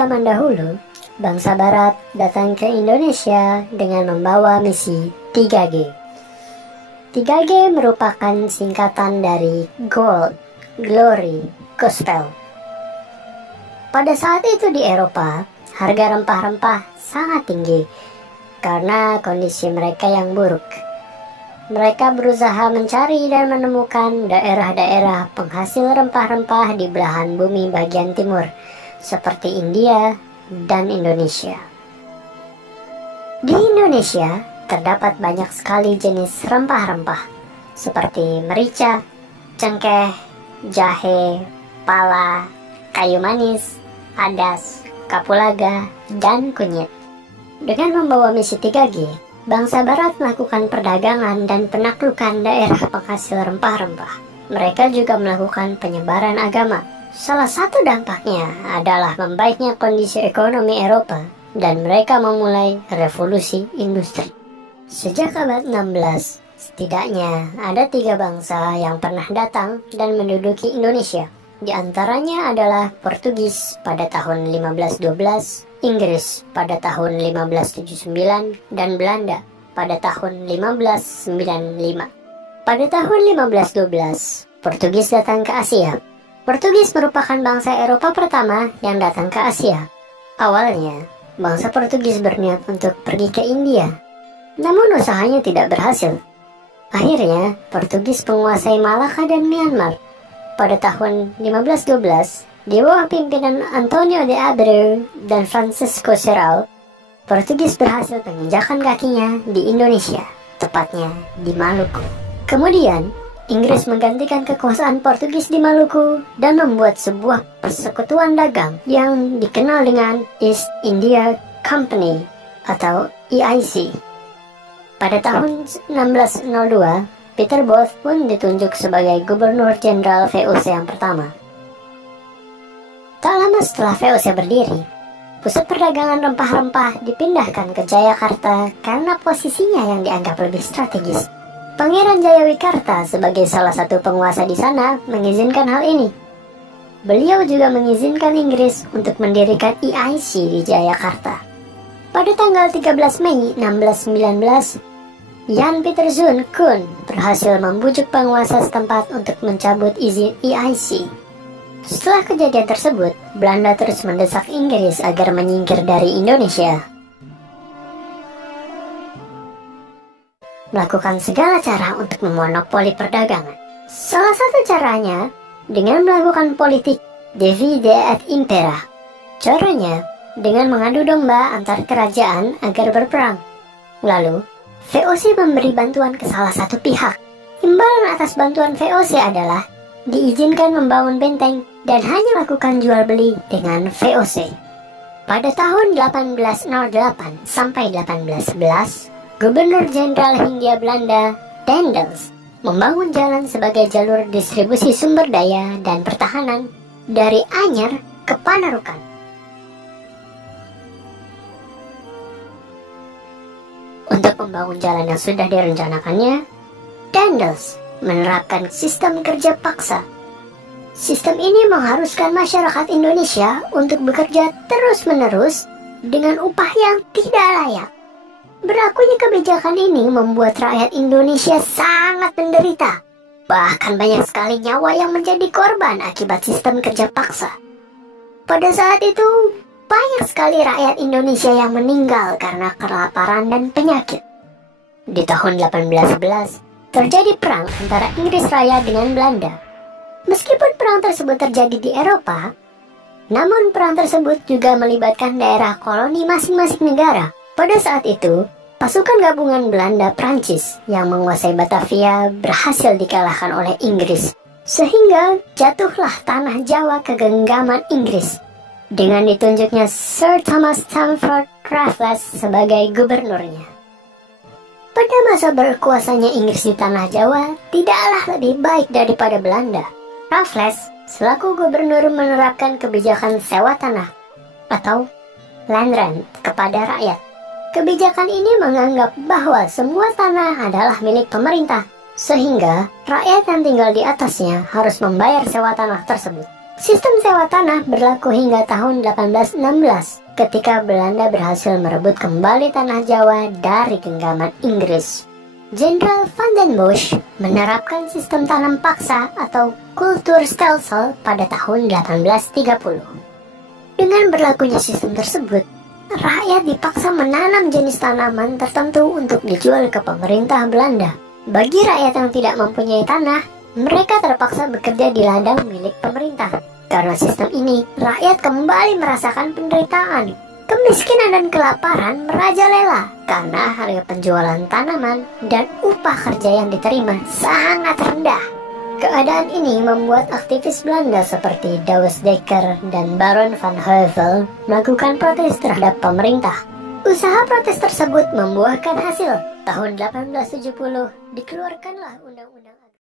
zaman dahulu, bangsa Barat datang ke Indonesia dengan membawa misi 3G. 3G merupakan singkatan dari Gold, Glory, Gospel. Pada saat itu di Eropa, harga rempah-rempah sangat tinggi karena kondisi mereka yang buruk. Mereka berusaha mencari dan menemukan daerah-daerah penghasil rempah-rempah di belahan bumi bagian timur, seperti India dan Indonesia. Di Indonesia, terdapat banyak sekali jenis rempah-rempah, seperti merica, cengkeh, jahe, pala, kayu manis, adas, kapulaga, dan kunyit. Dengan membawa misi 3G, bangsa Barat melakukan perdagangan dan penaklukan daerah penghasil rempah-rempah. Mereka juga melakukan penyebaran agama. Salah satu dampaknya adalah membaiknya kondisi ekonomi Eropa dan mereka memulai revolusi industri. Sejak abad 16, setidaknya ada 3 bangsa yang pernah datang dan menduduki Indonesia. Di antaranya adalah Portugis pada tahun 1512, Inggris pada tahun 1579, dan Belanda pada tahun 1595. Pada tahun 1512, Portugis datang ke Asia. Portugis merupakan bangsa Eropa pertama yang datang ke Asia. Awalnya, bangsa Portugis berniat untuk pergi ke India, namun usahanya tidak berhasil. Akhirnya, Portugis menguasai Malaka dan Myanmar. Pada tahun 1512, di bawah pimpinan Antonio de Abreu dan Francisco Serrao, Portugis berhasil menginjakkan kakinya di Indonesia, tepatnya di Maluku. Kemudian, Inggris menggantikan kekuasaan Portugis di Maluku dan membuat sebuah persekutuan dagang yang dikenal dengan East India Company atau EIC. Pada tahun 1602, Peter Booth pun ditunjuk sebagai Gubernur Jenderal VOC yang pertama. Tak lama setelah VOC berdiri, pusat perdagangan rempah-rempah dipindahkan ke Jayakarta karena posisinya yang dianggap lebih strategis. Pangeran Jayawikarta sebagai salah satu penguasa di sana mengizinkan hal ini. Beliau juga mengizinkan Inggris untuk mendirikan EIC di Jayakarta. Pada tanggal 13 Mei 1619, Jan Pieterszoon Koen berhasil membujuk penguasa setempat untuk mencabut izin EIC. Setelah kejadian tersebut, Belanda terus mendesak Inggris agar menyingkir dari Indonesia. Melakukan segala cara untuk memonopoli perdagangan. Salah satu caranya dengan melakukan politik divide et impera. Caranya dengan mengadu domba antar kerajaan agar berperang. Lalu, VOC memberi bantuan ke salah satu pihak. Imbalan atas bantuan VOC adalah diizinkan membangun benteng dan hanya lakukan jual beli dengan VOC. Pada tahun 1808 sampai 1811, Gubernur Jenderal Hindia Belanda, Daendels, membangun jalan sebagai jalur distribusi sumber daya dan pertahanan dari Anyer ke Panarukan. Untuk membangun jalan yang sudah direncanakannya, Daendels menerapkan sistem kerja paksa. Sistem ini mengharuskan masyarakat Indonesia untuk bekerja terus-menerus dengan upah yang tidak layak. Berlakunya kebijakan ini membuat rakyat Indonesia sangat menderita. Bahkan banyak sekali nyawa yang menjadi korban akibat sistem kerja paksa. Pada saat itu, banyak sekali rakyat Indonesia yang meninggal karena kelaparan dan penyakit. Di tahun 1811, terjadi perang antara Inggris Raya dengan Belanda. Meskipun perang tersebut terjadi di Eropa, namun perang tersebut juga melibatkan daerah koloni masing-masing negara. Pada saat itu, pasukan gabungan Belanda-Prancis yang menguasai Batavia berhasil dikalahkan oleh Inggris, sehingga jatuhlah tanah Jawa ke genggaman Inggris, dengan ditunjuknya Sir Thomas Stamford Raffles sebagai gubernurnya. Pada masa berkuasanya Inggris di tanah Jawa, tidaklah lebih baik daripada Belanda. Raffles selaku gubernur menerapkan kebijakan sewa tanah atau land rent kepada rakyat. Kebijakan ini menganggap bahwa semua tanah adalah milik pemerintah, sehingga rakyat yang tinggal di atasnya harus membayar sewa tanah tersebut. Sistem sewa tanah berlaku hingga tahun 1816 ketika Belanda berhasil merebut kembali tanah Jawa dari genggaman Inggris. Jenderal Van den Bosch menerapkan sistem tanam paksa atau kulturstelsel pada tahun 1830. Dengan berlakunya sistem tersebut, rakyat dipaksa menanam jenis tanaman tertentu untuk dijual ke pemerintah Belanda. Bagi rakyat yang tidak mempunyai tanah, mereka terpaksa bekerja di ladang milik pemerintah. Karena sistem ini, rakyat kembali merasakan penderitaan. Kemiskinan dan kelaparan merajalela karena harga penjualan tanaman dan upah kerja yang diterima sangat rendah. Keadaan ini membuat aktivis Belanda seperti Douwe Dekker dan Baron van Heuvel melakukan protes terhadap pemerintah. Usaha protes tersebut membuahkan hasil. Tahun 1870 dikeluarkanlah Undang-Undang